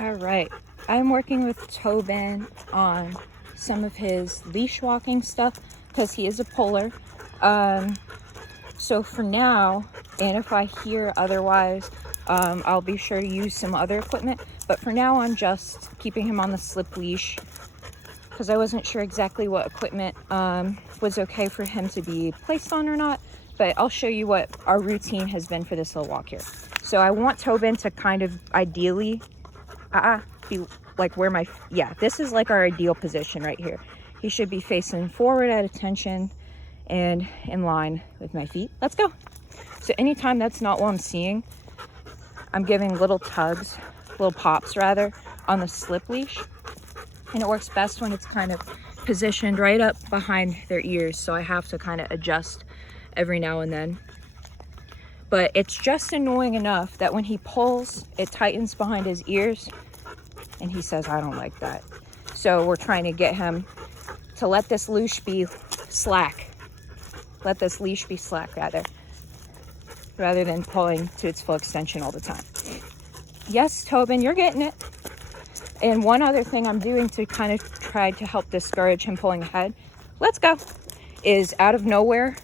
All right, I'm working with Tobin on some of his leash walking stuff because he is a puller. So for now, and if I hear otherwise, I'll be sure to use some other equipment. But for now, I'm just keeping him on the slip leash because I wasn't sure exactly what equipment was okay for him to be placed on or not. But I'll show you what our routine has been for this little walk here. So I want Tobin to kind of ideally be like where my, yeah, this is like our ideal position right here. He should be facing forward at attention and in line with my feet. Let's go. So anytime that's not what I'm seeing, I'm giving little tugs, little pops rather, on the slip leash. And it works best when it's kind of positioned right up behind their ears. So I have to kind of adjust every now and then. But it's just annoying enough that when he pulls, it tightens behind his ears. And he says, I don't like that. So we're trying to get him to let this leash be slack. Let this leash be slack rather than pulling to its full extension all the time. Yes, Tobin, you're getting it. And one other thing I'm doing to kind of try to help discourage him pulling ahead, let's go, is out of nowhere,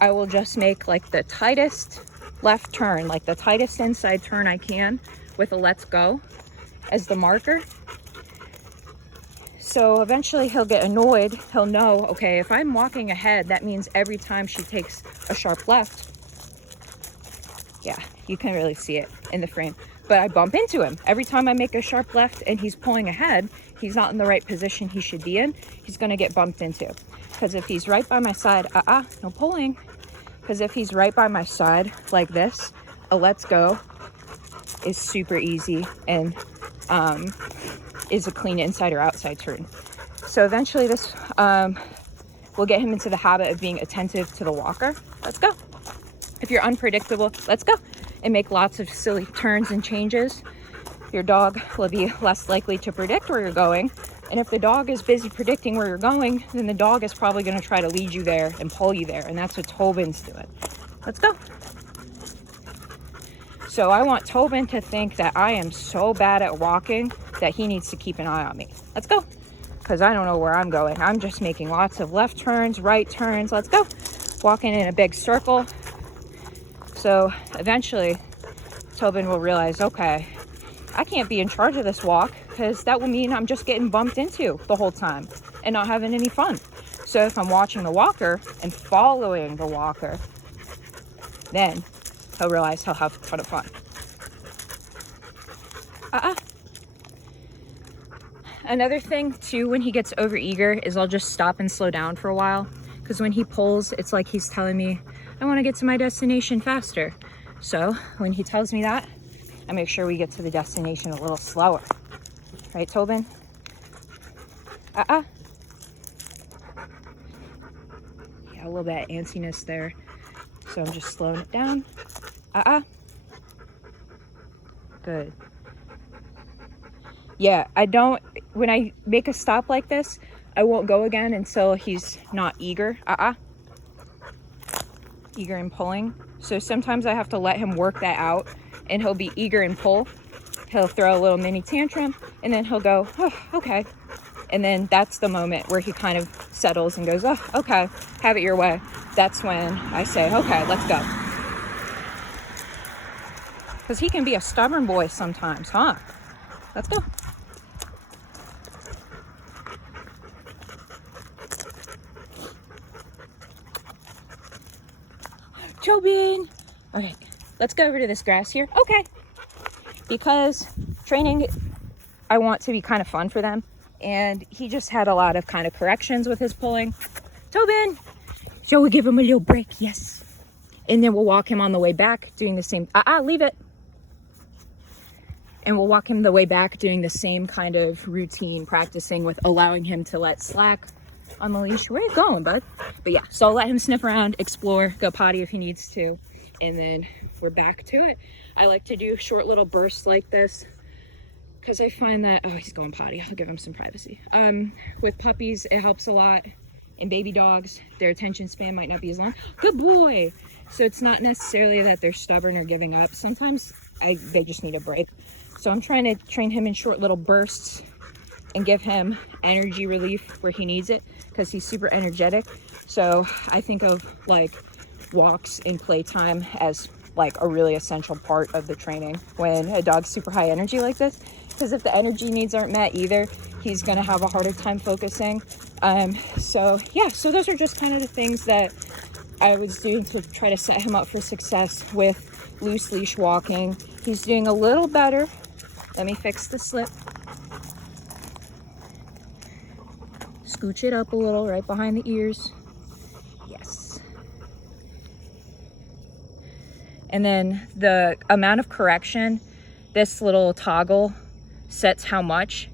I will just make like the tightest left turn, like the tightest inside turn I can with a let's go as the marker. So eventually he'll get annoyed. He'll know, okay, if I'm walking ahead, that means every time she takes a sharp left, yeah, you can really see it in the frame. But I bump into him. Every time I make a sharp left and he's pulling ahead, he's not in the right position he should be in, he's gonna get bumped into. Because if he's right by my side, no pulling. Because if he's right by my side like this, a let's go is super easy and is a clean inside or outside turn. So eventually this will get him into the habit of being attentive to the walker. Let's go. If you're unpredictable, let's go. And make lots of silly turns and changes. Your dog will be less likely to predict where you're going. And if the dog is busy predicting where you're going, then the dog is probably going to try to lead you there and pull you there. And that's what Tobin's doing. Let's go. So I want Tobin to think that I am so bad at walking that he needs to keep an eye on me. Let's go. Because I don't know where I'm going. I'm just making lots of left turns, right turns. Let's go. Walking in a big circle. So eventually Tobin will realize, okay, I can't be in charge of this walk because that will mean I'm just getting bumped into the whole time and not having any fun. So if I'm watching the walker and following the walker, then he'll realize he'll have a ton of fun. Another thing too, when he gets overeager, is I'll just stop and slow down for a while. Because when he pulls, it's like he's telling me, I want to get to my destination faster. So when he tells me that, I make sure we get to the destination a little slower. Right, Tobin? Yeah, a little bit of antsiness there. So I'm just slowing it down. Good. Yeah, when I make a stop like this, I won't go again until he's not eager. Eager and pulling. So sometimes I have to let him work that out and he'll be eager and pull. He'll throw a little mini tantrum and then he'll go, oh, okay. And then that's the moment where he kind of settles and goes, oh, okay, have it your way. That's when I say, okay, let's go. Because he can be a stubborn boy sometimes, huh? Let's go. Tobin! Okay, let's go over to this grass here. Okay. Because training, I want to be kind of fun for them. And he just had a lot of kind of corrections with his pulling. Tobin! Shall we give him a little break? Yes. And then we'll walk him on the way back doing the same. Leave it. And we'll walk him the way back doing the same kind of routine, practicing with allowing him to let slack on the leash. Where are you going, bud? But yeah, so I'll let him sniff around, explore, go potty if he needs to. And then we're back to it. I like to do short little bursts like this because I find that, oh, he's going potty. I'll give him some privacy. With puppies, it helps a lot. And baby dogs, their attention span might not be as long. Good boy. So it's not necessarily that they're stubborn or giving up. Sometimes they just need a break. So I'm trying to train him in short little bursts and give him energy relief where he needs it, because he's super energetic. So I think of like walks and playtime as like a really essential part of the training when a dog's super high energy like this, because if the energy needs aren't met either, he's going to have a harder time focusing. So yeah, so those are just kind of the things that I was doing to try to set him up for success with loose leash walking. He's doing a little better. Let me fix the slip. Scooch it up a little right behind the ears. Yes. And then the amount of correction, this little toggle sets how much.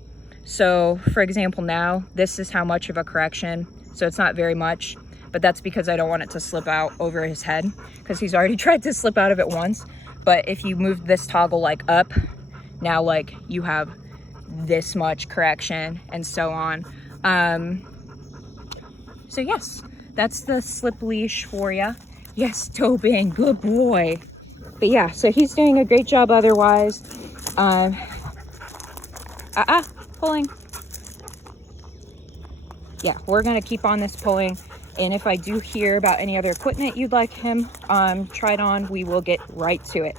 So for example, now this is how much of a correction. So it's not very much, but that's because I don't want it to slip out over his head, because he's already tried to slip out of it once. But if you move this toggle like up, now like you have this much correction and so on. So yes, that's the slip leash for you. Yes, Tobin, good boy. But yeah, so he's doing a great job otherwise. Pulling. Yeah, we're gonna keep on this pulling. And if I do hear about any other equipment you'd like him tried on, we will get right to it.